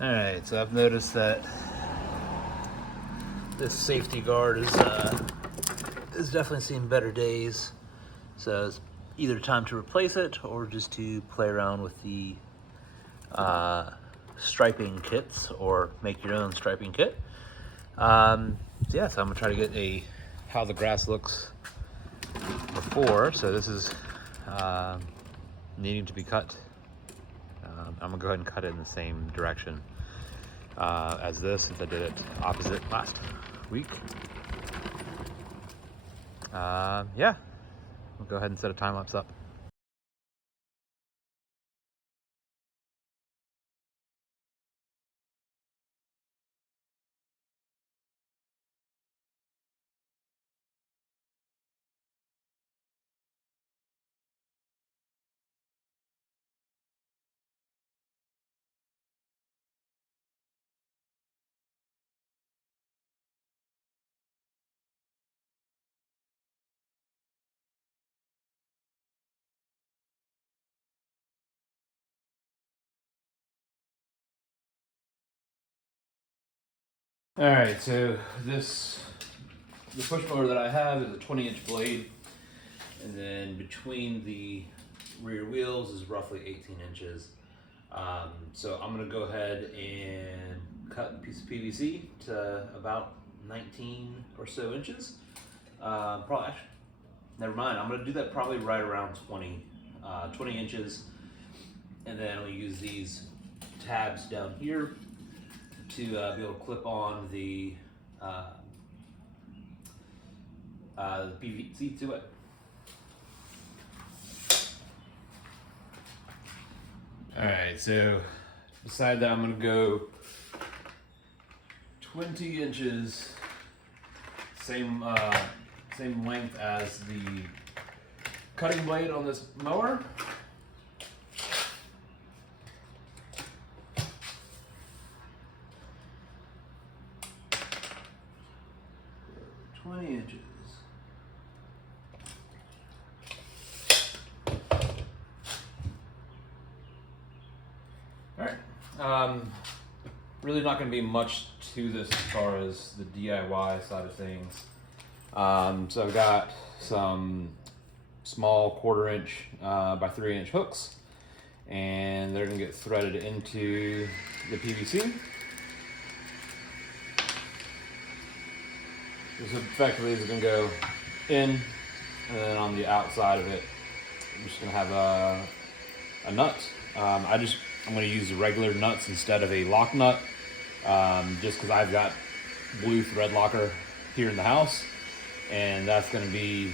Alright, so I've noticed that this safety guard is definitely seen better days. So it's either time to replace it or just to play around with the striping kits or make your own striping kit. So yeah, so I'm gonna try to get how the grass looks before. So this is needing to be cut. I'm gonna go ahead and cut it in the same direction as this, since I did it opposite last week. Yeah, we'll go ahead and set a time lapse up. All right, so the push mower that I have is a 20-inch blade, and then between the rear wheels is roughly 18 inches. So I'm gonna go ahead and cut a piece of PVC to about 19 or so inches. Probably, never mind. I'm gonna do that probably right around 20 inches, and then I'll use these tabs down here to be able to clip on the PVC to it. All right, so beside that, I'm gonna go 20 inches, same length as the cutting blade on this mower. Inches. All right. Really not going to be much to this as far as the DIY side of things. So I've got some small 1/4 inch by 3 inch hooks, and they're going to get threaded into the PVC. This effectively is going to go in, and then on the outside of it, I'm just going to have a nut. I'm going to use the regular nuts instead of a lock nut, just because I've got blue thread locker here in the house, and that's going to be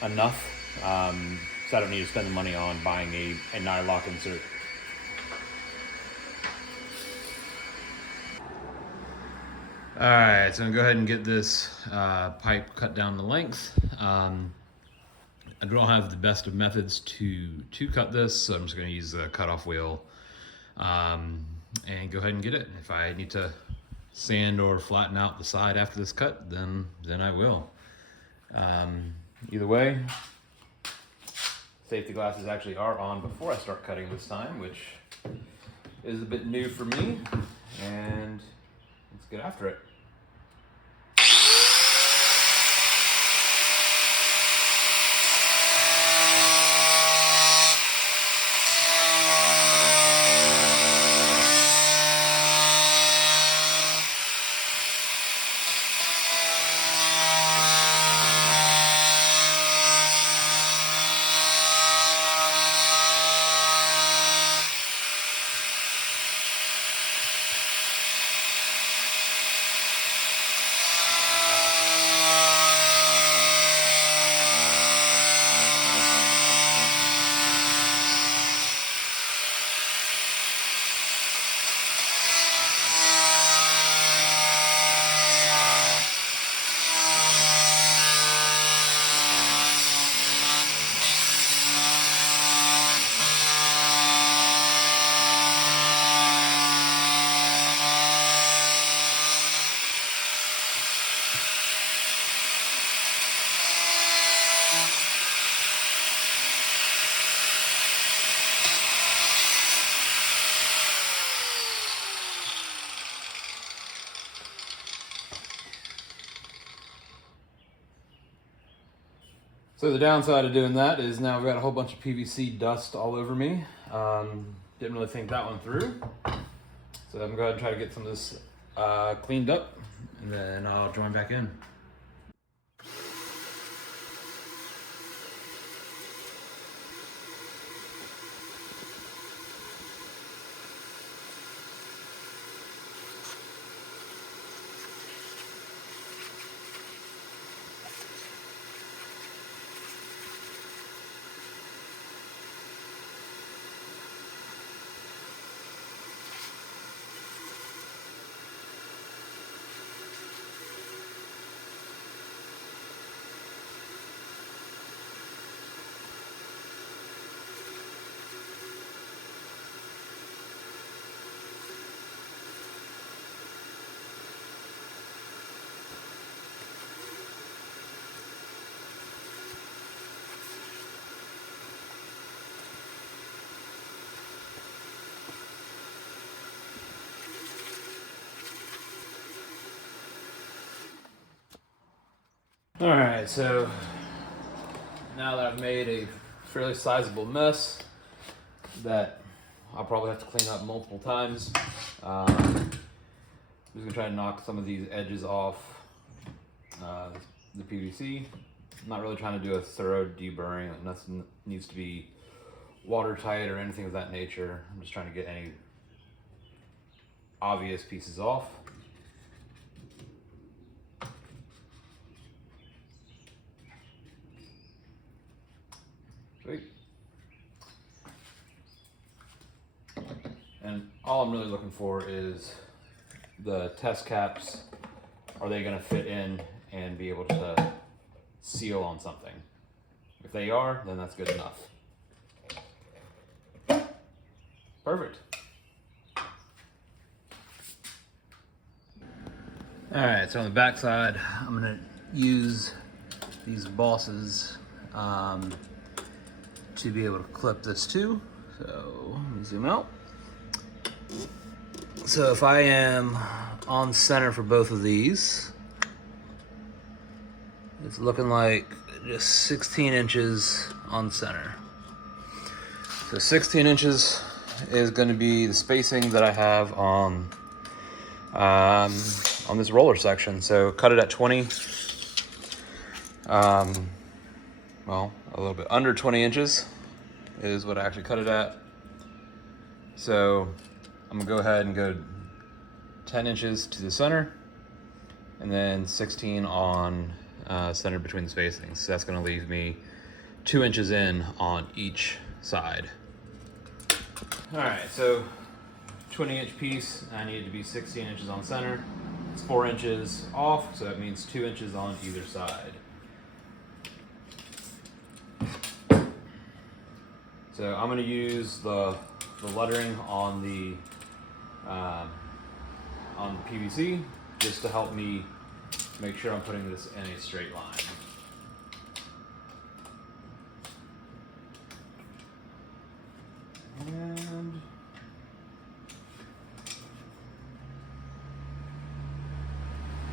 enough. So I don't need to spend the money on buying a nylock insert. All right, so I'm gonna go ahead and get this pipe cut down the length. I don't have the best of methods to cut this, so I'm just gonna use the cutoff wheel and go ahead and get it. If I need to sand or flatten out the side after this cut, then I will. Either way, safety glasses actually are on before I start cutting this time, which is a bit new for me, and let's get after it. So the downside of doing that is now I've got a whole bunch of PVC dust all over me. Didn't really think that one through. So I'm going to go ahead and try to get some of this cleaned up, and then I'll join back in. All right, so now that I've made a fairly sizable mess that I'll probably have to clean up multiple times, I'm just gonna try to knock some of these edges off the PVC. I'm not really trying to do a thorough deburring. Nothing needs to be watertight or anything of that nature. I'm just trying to get any obvious pieces off. Sweet. And all I'm really looking for is the test caps. Are they going to fit in and be able to seal on something? If they are, then that's good enough. Perfect. All right, so on the back side, I'm going to use these bosses to be able to clip this too. So let me zoom out. So if I am on center for both of these, it's looking like just 16 inches on center. So 16 inches is going to be the spacing that I have on this roller section. So cut it at 20. Well, a little bit under 20 inches is what I actually cut it at. So I'm gonna go ahead and go 10 inches to the center, and then 16 on center between the spacings. So that's gonna leave me 2 inches in on each side. All right, so 20-inch piece, I need to be 16 inches on center. It's 4 inches off, so that means 2 inches on either side. So I'm going to use the lettering on the PVC just to help me make sure I'm putting this in a straight line. And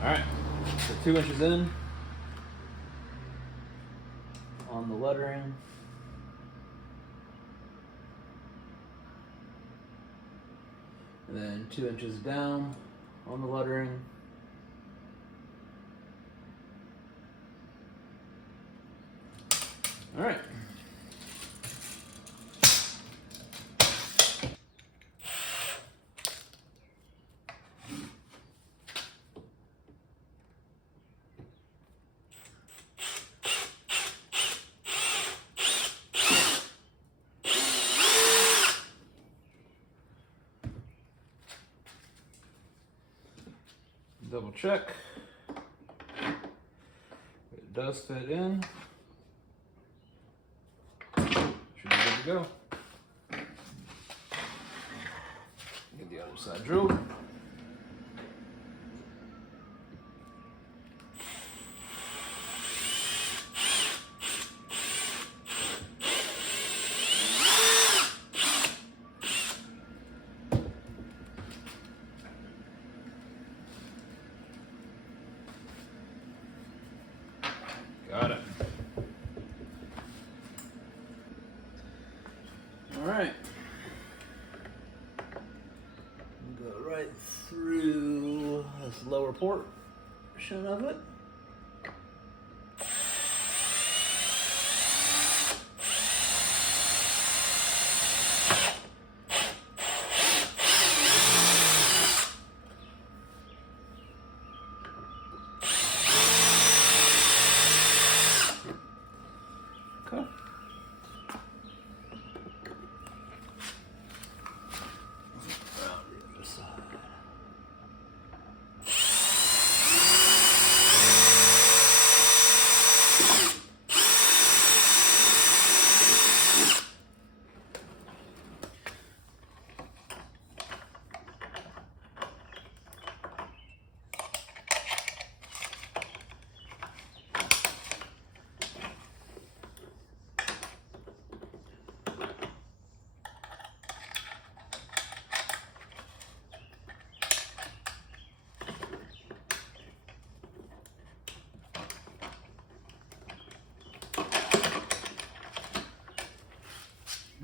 all right, so 2 inches in on the lettering. And then 2 inches down on the lettering. All right. Double check. It does fit in. Should be good to go. Get the other side drilled. Got it. right through this lower portion of it. Okay.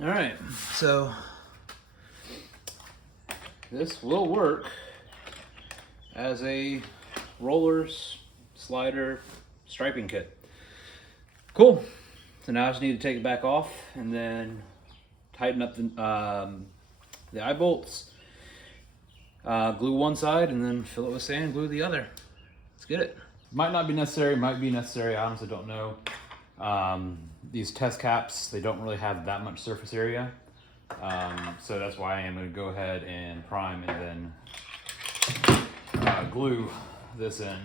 All right, so this will work as a rollers, slider, striping kit. Cool. So now I just need to take it back off and then tighten up the eye bolts, glue one side, and then fill it with sand, glue the other. Let's get it. Might not be necessary, might be necessary. I honestly don't know. These test caps, they don't really have that much surface area. So that's why I am going to go ahead and prime and then glue this in.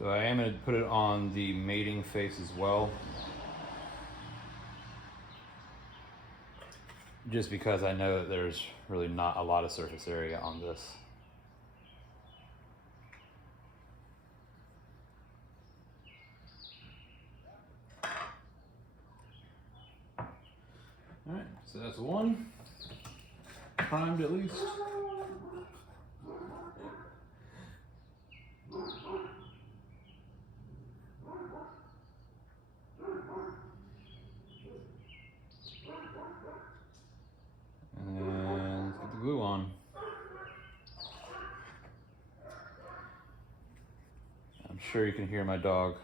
So I am going to put it on the mating face as well, just because I know that there's really not a lot of surface area on this. All right, so that's one, primed at least. And let's get the glue on. I'm sure you can hear my dog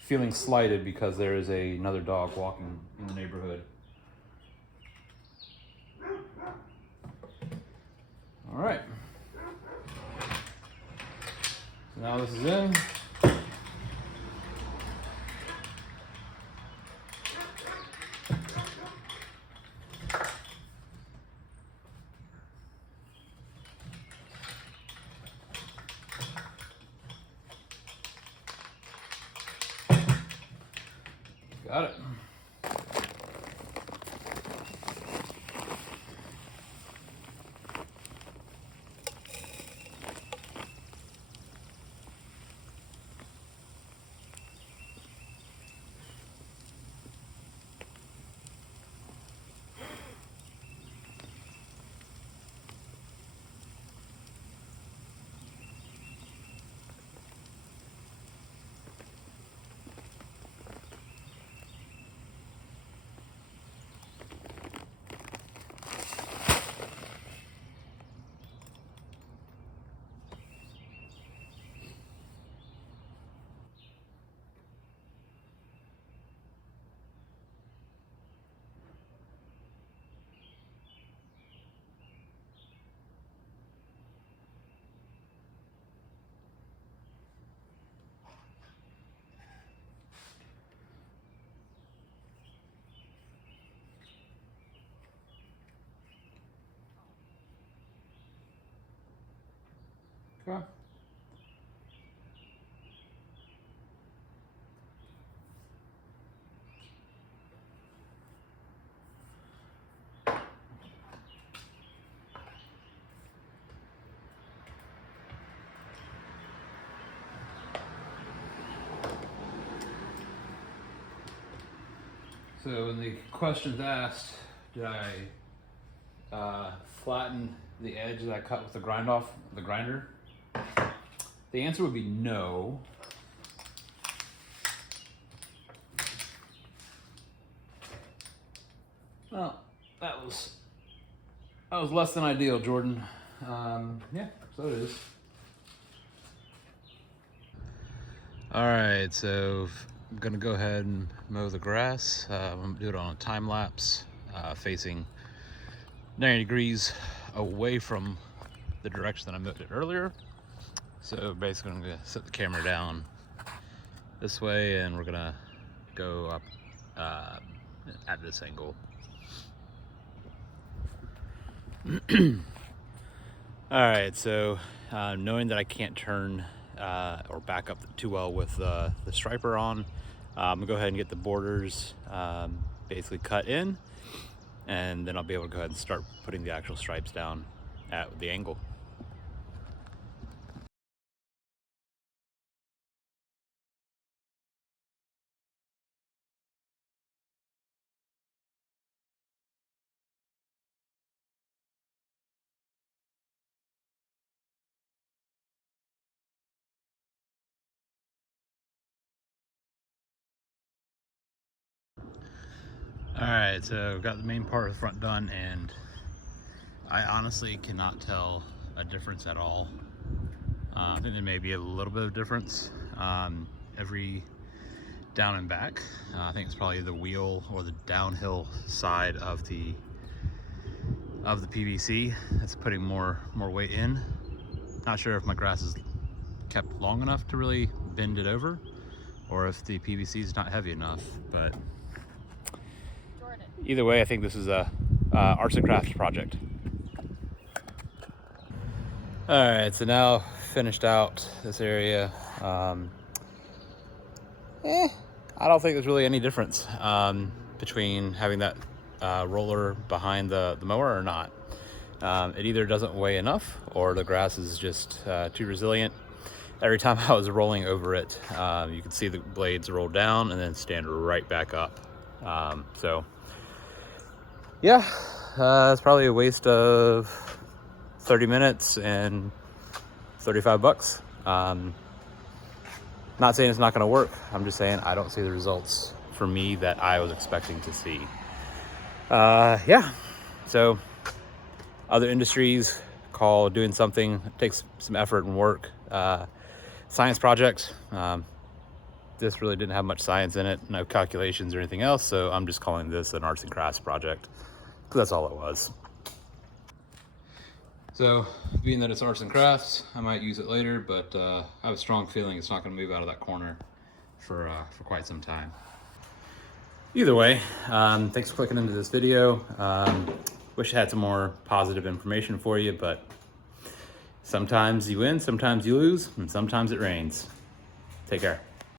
feeling slighted because there is another dog walking in the neighborhood. All right. So now this is in. Got it. Okay. So in the questions asked, did I flatten the edge that I cut with the grinder? The answer would be no. Well, that was less than ideal, Jordan. Yeah, so it is. All right, so I'm gonna go ahead and mow the grass. I'm gonna do it on a time lapse, facing 90 degrees away from the direction that I mowed it earlier. So basically I'm gonna set the camera down this way and we're gonna go up at this angle. All right, so knowing that I can't turn or back up too well with the striper on, I'm gonna go ahead and get the borders basically cut in, and then I'll be able to go ahead and start putting the actual stripes down at the angle. All right, so I've got the main part of the front done, and I honestly cannot tell a difference at all. I think there may be a little bit of difference every down and back. I think it's probably the wheel or the downhill side of the PVC that's putting more weight in. Not sure if my grass is kept long enough to really bend it over, or if the PVC is not heavy enough, but either way, I think this is a arts and crafts project. All right, so now finished out this area. I don't think there's really any difference between having that roller behind the mower or not. It either doesn't weigh enough or the grass is just too resilient. Every time I was rolling over it, you could see the blades roll down and then stand right back up. So yeah, it's probably a waste of 30 minutes and $35. Not saying it's not going to work. I'm just saying I don't see the results for me that I was expecting to see. Yeah, so other industries call doing something that takes some effort and work science project. This really didn't have much science in it, no calculations or anything else, so I'm just calling this an arts and crafts project, because that's all it was. So, being that it's arts and crafts, I might use it later, but I have a strong feeling it's not going to move out of that corner for quite some time. Either way, thanks for clicking into this video. Wish I had some more positive information for you, but sometimes you win, sometimes you lose, and sometimes it rains. Take care.